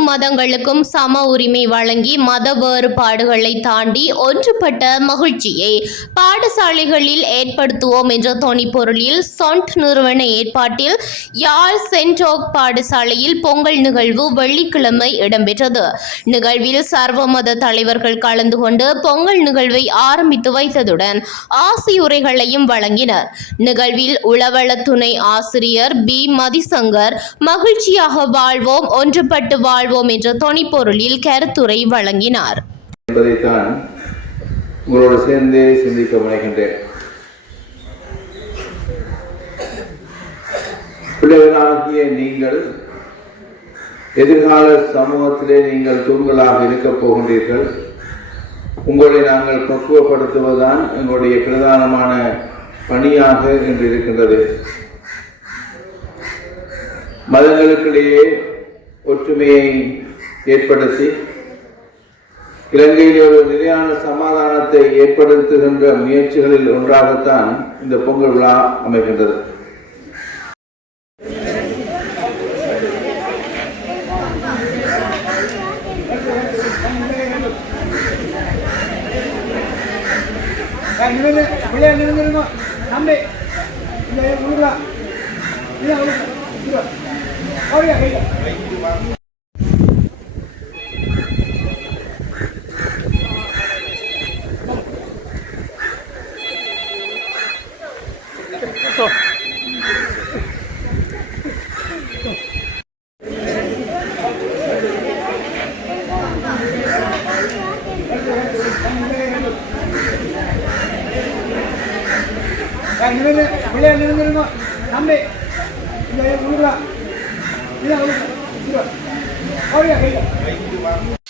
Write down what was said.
மதங்களுக்கும் சம உரிமை வழங்கி மத வேறுபாடுகளை தாண்டி ஒன்றுபட்ட மகிழ்ச்சியை பாடசாலைகளில் ஏற்படுத்துவோம் என்ற தொனிப்பொருளில் சொண்ட் நிறுவன ஏற்பாட்டில் யாழ் சென்டோக் பாடசாலையில் பொங்கல் நிகழ்வு வெள்ளிக்கிழமை இடம்பெற்றது. நிகழ்வில் சர்வ மத தலைவர்கள் கலந்து கொண்டு பொங்கல் நிகழ்வை ஆரம்பித்து வைத்ததுடன் ஆசியுரைகளையும் வழங்கினர். நிகழ்வில் உளவள துணை ஆசிரியர் பி. மதிசங்கர் மகிழ்ச்சியாக வாழ்வோம் ஒன்றுபட்டு வாழ்வோம் என்ற தொனிப்பொருளில் கருத்துரை வழங்கினார். என்பதைத்தான் உங்களோடு சேர்ந்து சிந்திக்க முனைகின்றேன். பிள்ளைகளாகிய நீங்கள் எதிர்கால சமூகத்திலே நீங்கள் தூண்களாக இருக்கப் போகின்றீர்கள். உங்களை நாங்கள் பக்குவப்படுத்துவதுதான் எங்களுடைய பிரதானமான பணியாக என்று இருக்கின்றது. மதங்களுக்கிடையே ஒற்றுமையை ஏற்படுத்தி இலங்கையில் ஒரு நிலையான சமாதானத்தை ஏற்படுத்துகின்ற முயற்சிகளில் ஒன்றாகத்தான் இந்த பொங்கல் விழா அமைகின்றது. நிமிர்ந்து ഇവിടെ നിന്നിരുന്നു തമ്പി ഇവിടെ കൊടുക്കുക いいでしょ?